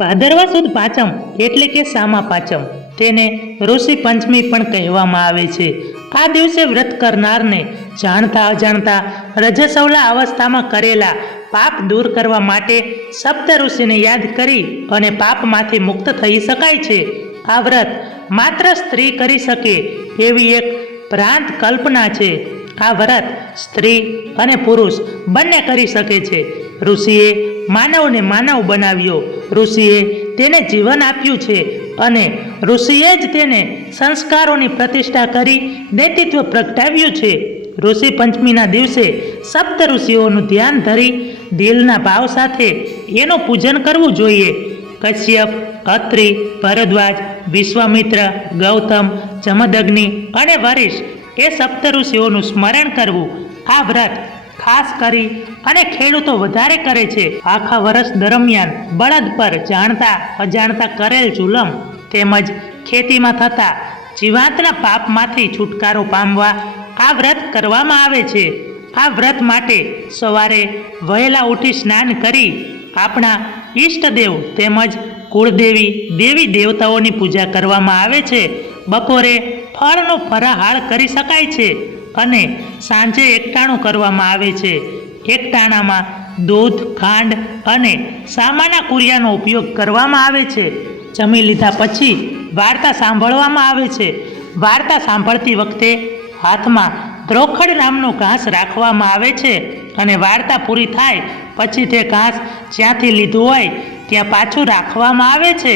ભાદરવા સુદ પાંચમ એટલે કે સામા પાંચમ, તેને ઋષિ પંચમી પણ કહેવામાં આવે છે. આ દિવસે વ્રત કરનારને જાણતા અજાણતા રજસવલા અવસ્થામાં કરેલા પાપ દૂર કરવા માટે સપ્ત ઋષિને યાદ કરી અને પાપમાંથી મુક્ત થઈ શકાય છે. આ વ્રત માત્ર સ્ત્રી કરી શકે એવી એક ભ્રાંત કલ્પના છે. આ વ્રત સ્ત્રી અને પુરુષ બંને કરી શકે છે. ઋષિએ માનવને માનવ બનાવ્યો, ઋષિએ તેને જીવન આપ્યું છે અને ઋષિએ જ તેને સંસ્કારોની પ્રતિષ્ઠા કરી નેતૃત્વ પ્રગટાવ્યું છે. ઋષિ પંચમીના દિવસે સપ્ત ઋષિઓનું ધ્યાન ધરી દિલના ભાવ સાથે એનું પૂજન કરવું જોઈએ. કશ્યપ, અત્રિ, ભરદ્વાજ, વિશ્વામિત્ર, ગૌતમ, જમદગ્નિ અને વરિષ્ઠ એ સપ્ત ઋષિઓનું સ્મરણ કરવું. આ વ્રત ખાસ કરી અને ખેડૂતો વધારે કરે છે. આખા વર્ષ દરમિયાન બળદ પર જાણતા અજાણતા કરેલ જુલમ તેમજ ખેતીમાં થતા જીવાતના પાપમાંથી છુટકારો પામવા આ વ્રત કરવામાં આવે છે. આ વ્રત માટે સવારે વહેલા ઉઠી સ્નાન કરી આપણા ઈષ્ટદેવ તેમજ કુળદેવી દેવી દેવતાઓની પૂજા કરવામાં આવે છે. બપોરે ફળનો ફરાહાર કરી શકાય છે અને સાંજે એકટાણું કરવામાં આવે છે. એકટાણામાં દૂધ, ખાંડ અને સામાના કુરિયાનો ઉપયોગ કરવામાં આવે છે. જમી લીધા પછી વાર્તા સાંભળવામાં આવે છે. વાર્તા સાંભળતી વખતે હાથમાં દ્રોખડ નામનું ઘાસ રાખવામાં આવે છે અને વાર્તા પૂરી થાય પછી તે ઘાસ જ્યાંથી લીધું હોય ત્યાં પાછું રાખવામાં આવે છે.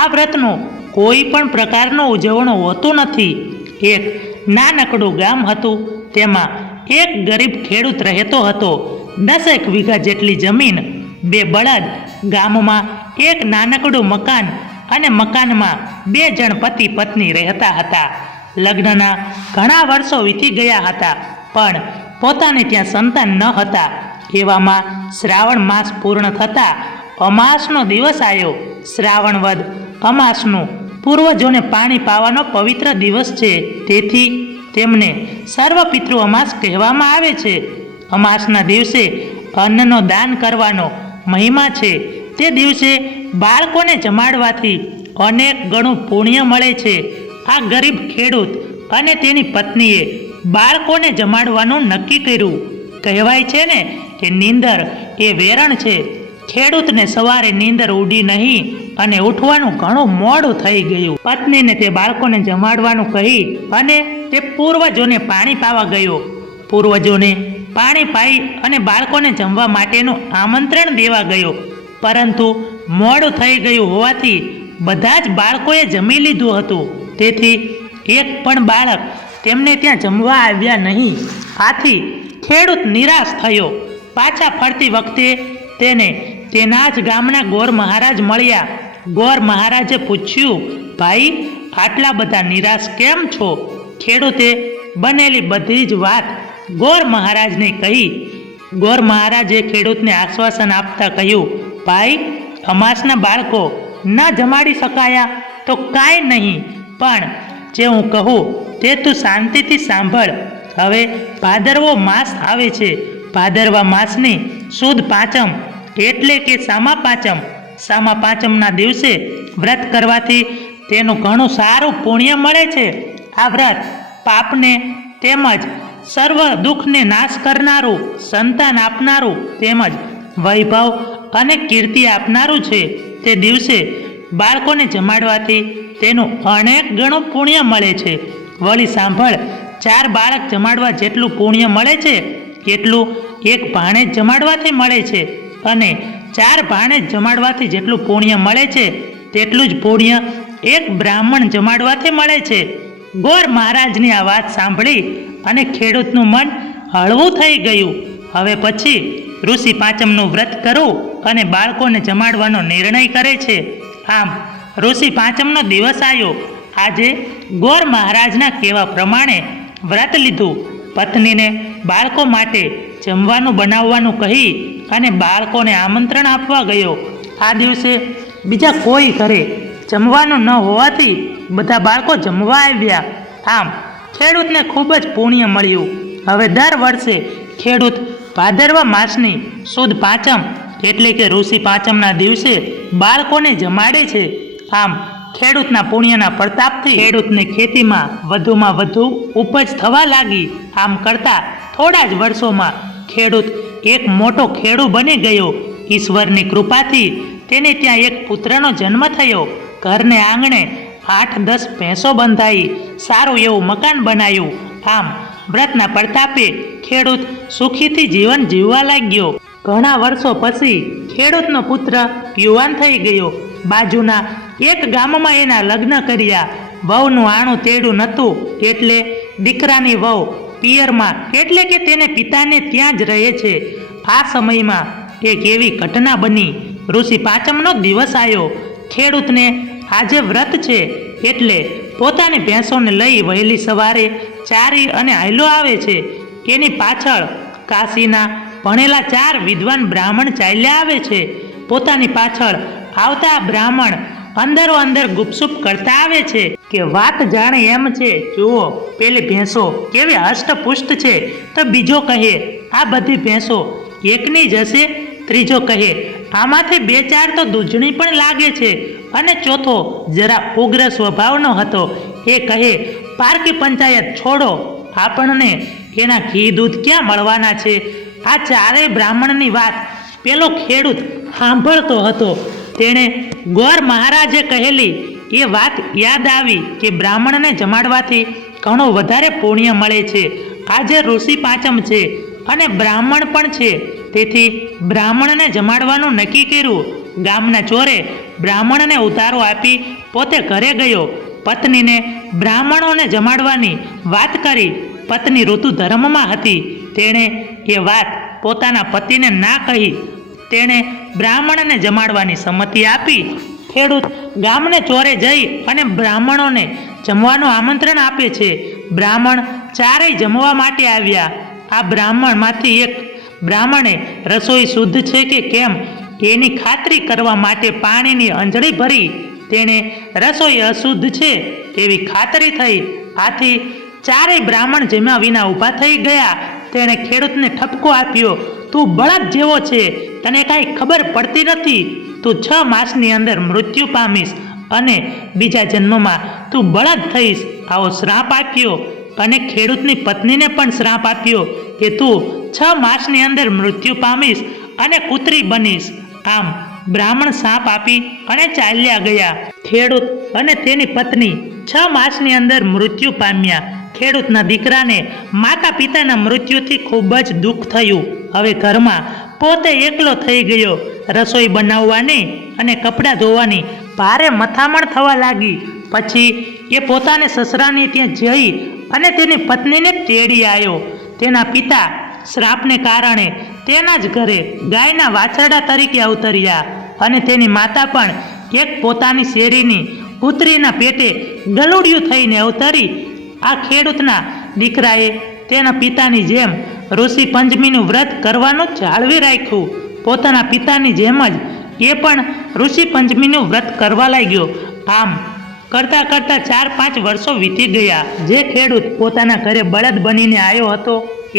આ વ્રતનું કોઈ પણ પ્રકારનું ઉજવણું હોતું નથી. એક નાનકડું ગામ હતું. તેમાં એક ગરીબ ખેડૂત રહેતો હતો. 10 વીઘા જેટલી જમીન, 2 બળદ, ગામમાં એક નાનકડું મકાન અને મકાનમાં 2 જણ પતિ પત્ની રહેતા હતા. લગ્નના ઘણા વર્ષો વીતી ગયા હતા પણ પોતાને ત્યાં સંતાન ન હતા. એવામાં શ્રાવણ માસ પૂર્ણ થતાં અમાસનો દિવસ આવ્યો. શ્રાવણ વદ અમાસનું પૂર્વજોને પાણી પાવાનો પવિત્ર દિવસ છે. તેથી તેમને સર્વ પિતૃ અમાસ કહેવામાં આવે છે. અમાસના દિવસે અન્નનો દાન કરવાનો મહિમા છે. તે દિવસે બાળકોને જમાડવાથી અનેક ગણું પુણ્ય મળે છે. આ ગરીબ ખેડૂત અને તેની પત્નીએ બાળકોને જમાડવાનું નક્કી કર્યું. કહેવાય છે ને કે નીંદર એ વેરણ છે. ખેડૂતને સવારે નીંદર ઉડી નહીં અને ઉઠવાનું ઘણું મોડું થઈ ગયું. પત્નીને તે બાળકોને જમાડવાનું કહી અને તે પૂર્વજોને પાણી પાવા ગયો. પૂર્વજોને પાણી પાઈ અને બાળકોને જમવા માટેનું આમંત્રણ દેવા ગયો. પરંતુ મોડું થઈ ગયું હોવાથી બધા જ બાળકોએ જમી લીધું હતું. તેથી એક પણ બાળક તેમને ત્યાં જમવા આવ્યા નહીં. આથી ખેડૂત નિરાશ થયો. પાછા ફરતી વખતે તેને તેના જ ગામના ગોર મહારાજ મળ્યા. ગોર મહારાજે પૂછ્યું, ભાઈ, આટલા બધા નિરાશ કેમ છો? ખેડૂતે બનેલી બધી જ વાત ગોર મહારાજને કહી. ગોર મહારાજે ખેડૂતને આશ્વાસન આપતા કહ્યું, ભાઈ, અમાસના બાળકો ન જમાડી શકાયા તો કાંઈ નહીં, પણ જે હું કહું તે તું શાંતિથી સાંભળ. હવે ભાદરવો માસ આવે છે. ભાદરવા માસની સુદ પાંચમ એટલે કે સામા પાંચમ. સામા પાંચમના દિવસે વ્રત કરવાથી તેનું ઘણું સારું પુણ્ય મળે છે. આ વ્રત પાપને તેમજ સર્વ દુઃખને નાશ કરનારું, સંતાન આપનારું તેમજ વૈભવ અને કીર્તિ આપનારું છે. તે દિવસે બાળકોને જમાડવાથી તેનું અનેક ગણું પુણ્ય મળે છે. વળી સાંભળ, 4 બાળક જમાડવા જેટલું પુણ્ય મળે છે એટલું એક ભાણેજ જમાડવાથી મળે છે અને 4 ભાણેજ જમાડવાથી જેટલું પુણ્ય મળે છે તેટલું જ પુણ્ય એક બ્રાહ્મણ જમાડવાથી મળે છે. ગોર મહારાજની આ વાત સાંભળી અને ખેડૂતનું મન હળવું થઈ ગયું. હવે પછી ઋષિ પાંચમનું વ્રત કરવું અને બાળકોને જમાડવાનો નિર્ણય કરે છે. આમ ઋષિ પાંચમનો દિવસ આવ્યો. આજે ગોર મહારાજના કહેવા પ્રમાણે વ્રત લીધું. પત્નીને બાળકો માટે જમવાનું બનાવવાનું કહી અને બાળકોને આમંત્રણ આપવા ગયો. આ દિવસે બીજા કોઈ ઘરે જમવાનું ન હોવાથી બધા બાળકો જમવા આવ્યા. આમ ખેડૂતને ખૂબ જ પુણ્ય મળ્યું. હવે દર વર્ષે ખેડૂત ભાદરવા માસની સુદ પાંચમ એટલે કે ઋષિ પાંચમના દિવસે બાળકોને જમાડે છે. આમ ખેડૂતના પુણ્યના પ્રતાપથી ખેડૂતને ખેતીમાં વધુમાં વધુ ઉપજ થવા લાગી. આમ કરતા થોડા જ વર્ષોમાં ખેડૂત એક મોટો ખેડૂ બની ગયો. ઈશ્વરની કૃપાથી તેને ત્યાં એક પુત્રનો જન્મ થયો. ઘરને આંગણે 8-10 ભેંસો બંધાઈ, સારું એવું મકાન બનાવ્યું. આમ વ્રતના પ્રતાપે ખેડૂત સુખીથી જીવન જીવવા લાગ્યો. ઘણા વર્ષો પછી ખેડૂતનો પુત્ર યુવાન થઈ ગયો. બાજુના એક ગામમાં એના લગ્ન કર્યા. વહુનું આણું તેડું નહોતું એટલે દીકરાની વહુ પિયરમાં એટલે કે તેને પિતાને ત્યાં જ રહે છે. આ સમયમાં એક એવી ઘટના બની. ઋષિ પાંચમનો દિવસ આવ્યો. ખેડૂતને આજે વ્રત છે એટલે પોતાની ભેંસોને લઈ વહેલી સવારે ચારી અને હાયલો આવે છે. એની પાછળ કાશીના ભણેલા 4 વિદ્વાન બ્રાહ્મણ ચાલ્યા આવે છે. પોતાની પાછળ આવતા બ્રાહ્મણ અંદરો અંદર ગુપસુપ કરતા આવે છે કે વાત જાણે એમ છે, જુઓ પેલી ભેંસો કેવી હષ્ટપુષ્ટ છે. તો બીજો કહે આ બધી ભેંસો એકની જ હશે. ત્રીજો કહે આમાંથી 2-4 તો દૂધણી પણ લાગે છે. અને ચોથો જરા ઉગ્ર સ્વભાવનો હતો. એ કહે પારકી પંચાયત છોડો, આપણને એના ઘી દૂધ ક્યાં મળવાના છે. આ 4 બ્રાહ્મણની વાત પેલો ખેડૂત સાંભળતો હતો. તેણે ગોર મહારાજે કહેલી એ વાત યાદ આવી કે બ્રાહ્મણને જમાડવાથી ઘણો વધારે પુણ્ય મળે છે. આજે ઋષિ પાંચમ છે અને બ્રાહ્મણ પણ છે, તેથી બ્રાહ્મણને જમાડવાનું નક્કી કર્યું. ગામના ચોરે બ્રાહ્મણને ઉતારો આપી પોતે ઘરે ગયો. પત્નીને બ્રાહ્મણોને જમાડવાની વાત કરી. પત્ની ઋતુ ધર્મમાં હતી. તેણે એ વાત પોતાના પતિને ના કહી. તેણે બ્રાહ્મણને જમાડવાની સંમતિ આપી. ખેડૂત ગામને ચોરે જઈ અને બ્રાહ્મણોને જમવાનું આમંત્રણ આપે છે. બ્રાહ્મણ 4 જમવા માટે આવ્યા. આ બ્રાહ્મણમાંથી એક બ્રાહ્મણે રસોઈ શુદ્ધ છે કે કેમ એની ખાતરી કરવા માટે પાણીની અંજળી ભરી. તેણે રસોઈ અશુદ્ધ છે એવી ખાતરી થઈ. આથી 4 બ્રાહ્મણ જમ્યા વિના ઊભા થઈ ગયા. તેણે ખેડૂતને ઠપકો આપ્યો, તું બળદ જેવો છે, તને કાંઈ ખબર પડતી નથી. તું 6 માસની અંદર મૃત્યુ પામીશ અને બીજા જન્મમાં તું બળદ થઈશ. આવો શ્રાપ આપ્યો. અને ખેડૂતની પત્નીને પણ શ્રાપ આપ્યો કે તું 6 માસની અંદર મૃત્યુ પામીશ અને કૂતરી બનીશ. આમ બ્રાહ્મણ શ્રાપ આપી અને ચાલ્યા ગયા. ખેડૂત અને તેની પત્ની 6 માસની અંદર મૃત્યુ પામ્યા. ખેડૂતના દીકરાને માતા પિતાના મૃત્યુથી ખૂબ જ દુઃખ થયું. હવે ઘરમાં પોતે એકલો થઈ ગયો. રસોઈ બનાવવાની અને કપડાં ધોવાની ભારે મથામણ થવા લાગી. પછી એ પોતાને સસરાને ત્યાં જઈ અને તેની પત્નીને તેડી આવ્યો. તેના પિતા શ્રાપને કારણે તેના જ ઘરે ગાયના વાછરડા તરીકે અવતર્યા અને તેની માતા પણ એક પોતાની શેરીની પુત્રીના પેટે ગલુડિયું થઈને અવતરી. આ ખેડૂતના દીકરાએ તેના પિતાની જેમ ઋષિ પંચમીનું વ્રત કરવાનું જાળવી રાખ્યું. પોતાના પિતાની જેમ જ એ પણ ઋષિ પંચમીનું વ્રત કરવા લાગ્યો. આમ કરતાં કરતાં 4-5 વર્ષો વીતી ગયા. જે ખેડૂત પોતાના ઘરે બળદ બનીને આવ્યો હતો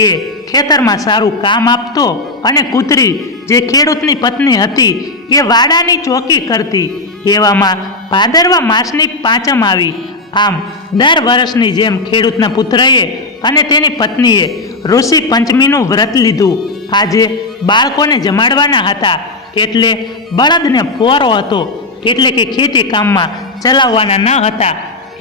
એ ખેતરમાં સારું કામ આપતો અને કૂતરી જે ખેડૂતની પત્ની હતી એ વાડાની ચોકી કરતી. એવામાં ભાદરવા માસની પાંચમ આવી. આમ દર વર્ષની જેમ ખેડૂતના પુત્રએ અને તેની પત્નીએ ઋષિ પંચમીનું વ્રત લીધું. આજે બાળકોને જમાડવાના હતા એટલે બળદને પોરો હતો એટલે કે ખેતી કામમાં ચલાવવાના ન હતા.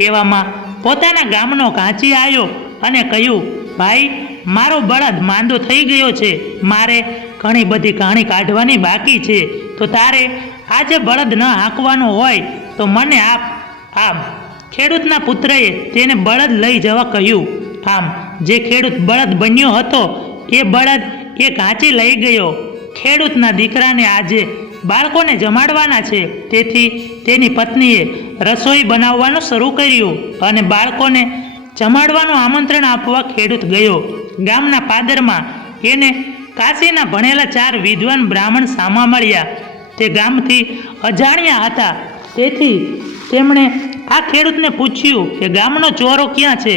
એવામાં પોતાના ગામનો ઘાંચી આવ્યો અને કહ્યું, ભાઈ મારો બળદ માંદો થઈ ગયો છે, મારે ઘણી બધી ઘાણી કાઢવાની બાકી છે, તો તારે આજે બળદ ન હાંકવાનો હોય તો મને આપ. આમ ખેડૂતના પુત્રએ તેને બળદ લઈ જવા કહ્યું. આમ જે ખેડૂત બળદ બન્યો હતો એ બળદ એ ઘાંચી લઈ ગયો. ખેડૂતના દીકરાને આજે બાળકોને જમાડવાના છે, તેથી તેની પત્નીએ રસોઈ બનાવવાનું શરૂ કર્યું અને બાળકોને જમાડવાનું આમંત્રણ આપવા ખેડૂત ગયો. ગામના પાદરમાં એને કાશીના ભણેલા 4 વિદ્વાન બ્રાહ્મણ સામા મળ્યા. તે ગામથી અજાણ્યા હતા, તેથી તેમણે આ ખેડૂતને પૂછ્યું કે ગામનો ચોરો ક્યાં છે.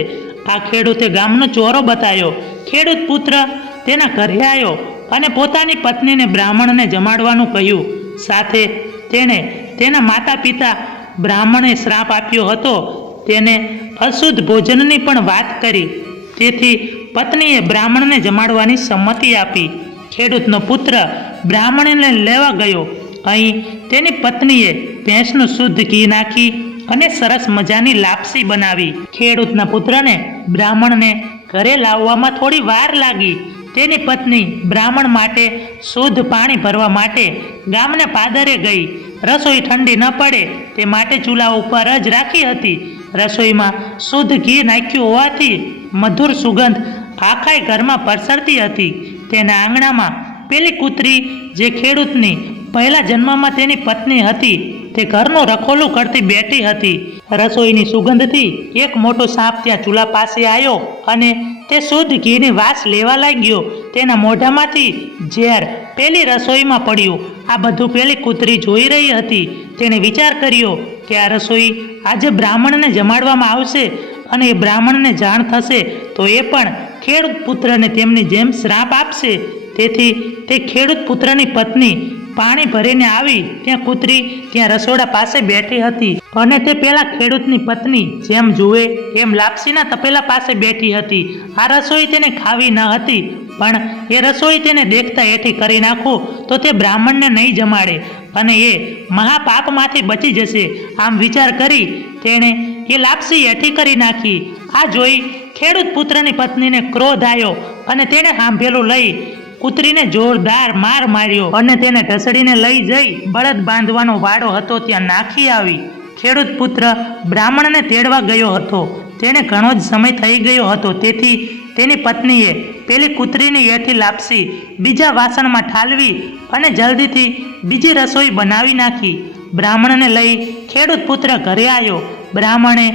આ ખેડૂતે ગામનો ચોરો બતાવ્યો. ખેડૂત પુત્ર તેના ઘરે આવ્યો અને પોતાની પત્નીને બ્રાહ્મણને જમાડવાનું કહ્યું. સાથે તેણે તેના માતા પિતા બ્રાહ્મણે શ્રાપ આપ્યો હતો તેને અશુદ્ધ ભોજનની પણ વાત કરી. તેથી પત્નીએ બ્રાહ્મણને જમાડવાની સંમતિ આપી. ખેડૂતનો પુત્ર બ્રાહ્મણને લેવા ગયો. અહીં તેની પત્નીએ ભેંસનું શુદ્ધ ઘી નાખી અને સરસ મજાની લાપસી બનાવી. ખેડૂતના પુત્રને બ્રાહ્મણને ઘરે લાવવામાં થોડી વાર લાગી. તેની પત્ની બ્રાહ્મણ માટે શુદ્ધ પાણી ભરવા માટે ગામના પાદરે ગઈ. રસોઈ ઠંડી ન પડે તે માટે ચૂલા ઉપર જ રાખી હતી. રસોઈમાં શુદ્ધ ઘી નાખ્યું હોવાથી મધુર સુગંધ આખાય ઘરમાં પ્રસરતી હતી. તેના આંગણામાં પેલી કૂતરી જે ખેડૂતની પહેલા જન્મમાં તેની પત્ની હતી તે ઘરનું રખોલું કરતી બેઠી હતી. રસોઈની સુગંધથી એક મોટો સાપ ત્યાં ચૂલા પાસે આવ્યો અને તે શુદ્ધ ઘીની વાસ લેવા લાગ્યો. તેના મોઢામાંથી ઝેર પેલી રસોઈમાં પડ્યું. આ બધું પેલી કૂતરી જોઈ રહી હતી. તેણે વિચાર કર્યો કે આ રસોઈ આજે બ્રાહ્મણને જમાડવામાં આવશે અને એ બ્રાહ્મણને જાણ થશે તો એ પણ ખેડૂત પુત્રને તેમની જેમ શ્રાપ આપશે. તેથી તે ખેડૂત પુત્રની પત્ની પાણી ભરીને આવી ત્યાં કૂતરી ત્યાં રસોડા પાસે બેઠી હતી અને તે પેલા ખેડૂતની પત્ની જેમ જુએ એમ લાપસીના તપેલા પાસે બેઠી હતી. આ રસોઈ તેને ખાવી ન હતી પણ એ રસોઈ તેને દેખતા એઠી કરી નાખું તો તે બ્રાહ્મણને નહીં જમાડે અને એ મહાપાપમાંથી બચી જશે. આમ વિચાર કરી તેણે એ લાપસી એઠી કરી નાખી. આ જોઈ ખેડૂત પુત્રની પત્નીને ક્રોધ આવ્યો અને તેણે હાંભેલું લઈ કૂતરીને જોરદાર માર માર્યો અને તેને ઢસડીને લઈ જઈ બળદ બાંધવાનો વાડો હતો ત્યાં નાખી આવી. ખેડૂત પુત્ર બ્રાહ્મણને તેડવા ગયો હતો. તેને ઘણો જ સમય થઈ ગયો હતો. તેથી તેની પત્નીએ પેલી કૂતરીની એઠી લાપસી બીજા વાસણમાં ઠાલવી અને જલ્દીથી બીજી રસોઈ બનાવી નાખી. બ્રાહ્મણને લઈ ખેડૂત પુત્ર ઘરે આવ્યો. બ્રાહ્મણે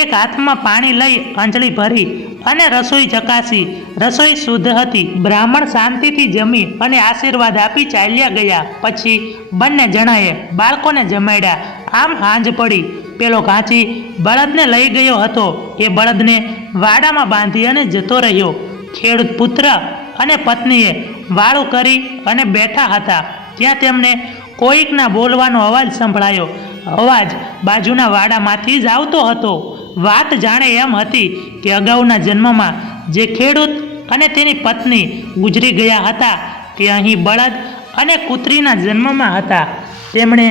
એક હાથમાં પાણી લઈ અંજળી ભરી અને રસોઈ ચકાસી. રસોઈ શુદ્ધ હતી. બ્રાહ્મણ શાંતિથી જમી અને આશીર્વાદ આપી ચાલ્યા ગયા. પછી બંને જણાએ બાળકોને જમાડ્યા. આમ સાંજ પડી. પેલો ઘાંચી બળદને લઈ ગયો હતો. એ બળદને વાડામાં બાંધી અને જતો રહ્યો. ખેડૂત પુત્ર અને પત્નીએ વાળું કરી અને બેઠા હતા ત્યાં તેમને કોઈકના બોલવાનો અવાજ સંભળાયો. અવાજ બાજુના વાડામાંથી જ આવતો હતો. વાત જાણે એમ હતી કે અગાઉના જન્મમાં જે ખેડૂત અને તેની પત્ની ગુજરી ગયા હતા તે અહીં બળદ અને કૂતરીના જન્મમાં હતા. તેમણે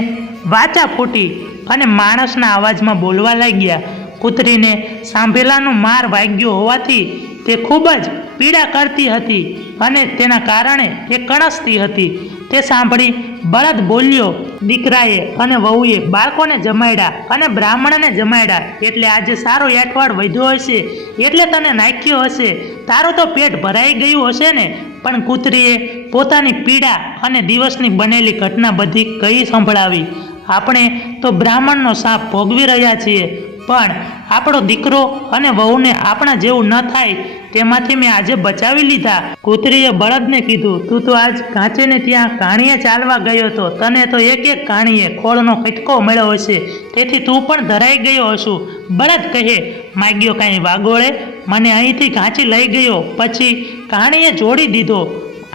વાચા ફૂટી અને માણસના અવાજમાં બોલવા લાગ્યા. કૂતરીને સાંભેલાનો માર વાગ્યો હોવાથી તે ખૂબ જ પીડા કરતી હતી અને તેના કારણે એ કણસતી હતી. તે સાંભળી બળદ બોલ્યો. દીકરાએ અને વહુએ બાળકોને જમાડ્યા અને બ્રાહ્મણને જમાડ્યા એટલે આજે સારો એઠવાડ વધ્યો હશે એટલે તને નાખ્યો હશે. તારું તો પેટ ભરાઈ ગયું હશે ને. પણ કૂતરીએ પોતાની પીડા અને દિવસની બનેલી ઘટના બધી કહી સંભળાવી. આપણે તો બ્રાહ્મણનો શાપ ભોગવી રહ્યા છીએ પણ આપણો દીકરો અને વહુને આપણા જેવું ન થાય તેમાંથી મેં આજે બચાવી લીધા. કૂતરીએ બળદને કીધું, તું તો આજ કાંચેને ત્યાં કાણીએ ચાલવા ગયો હતો. તને તો એક એક કાણીએ ખોળનો કટકો મળ્યો હશે તેથી તું પણ ધરાઈ ગયો હશું. બળદ કહે, માગ્યો કાંઈ વાગોળે. મને અહીંથી ઘાંચી લઈ ગયો પછી કાણીએ જોડી દીધો.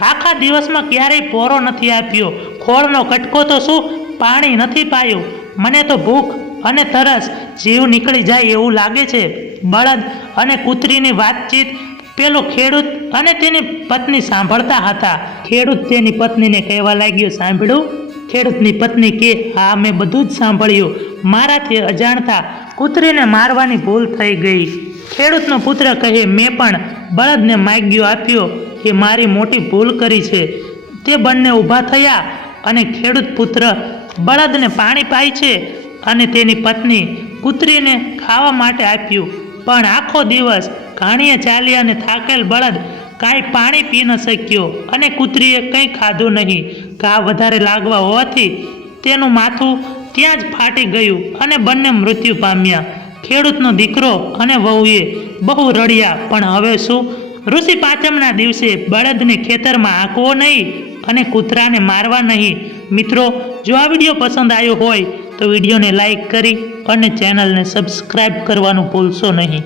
આખા દિવસમાં ક્યારેય પોરો નથી આપ્યો. ખોળનો કટકો તો શું, પાણી નથી પાયું. મને તો ભૂખ અને તરસ જીવ નીકળી જાય એવું લાગે છે. બળદ અને કૂતરીની વાતચીત પેલો ખેડૂત અને તેની પત્ની સાંભળતા હતા. ખેડૂત તેની પત્નીને કહેવા લાગ્યો, સાંભળ્યું? ખેડૂતની પત્ની કે, હા મેં બધું જ સાંભળ્યું. મારાથી અજાણતા કૂતરીને મારવાની ભૂલ થઈ ગઈ. ખેડૂતનો પુત્ર કહે, મેં પણ બળદને માગ્યો આપ્યો એ મારી મોટી ભૂલ કરી છે. તે બંને ઊભા થયા અને ખેડૂત પુત્ર બળદને પાણી પાય છે અને તેની પત્ની કૂતરીને ખાવા માટે આપ્યું. પણ આખો દિવસ ઘાણીએ ચાલી અને થાકેલ બળદ કાંઈ પાણી પી ન શક્યો અને કૂતરીએ કંઈ ખાધું નહીં. ઘા વધારે લાગવા હોવાથી તેનું માથું ત્યાં જ ફાટી ગયું અને બંને મૃત્યુ પામ્યા. ખેડૂતનો દીકરો અને વહુએ બહુ રડ્યા. પણ હવે શું? ઋષિ પાંચમના દિવસે બળદને ખેતરમાં આંકવો નહીં અને કૂતરાને મારવા નહીં. મિત્રો, જો આ વિડીયો પસંદ આવ્યો હોય તો વિડીયોને લાઈક કરી અને ચેનલને સબસ્ક્રાઈબ કરવાનું ભૂલશો નહીં.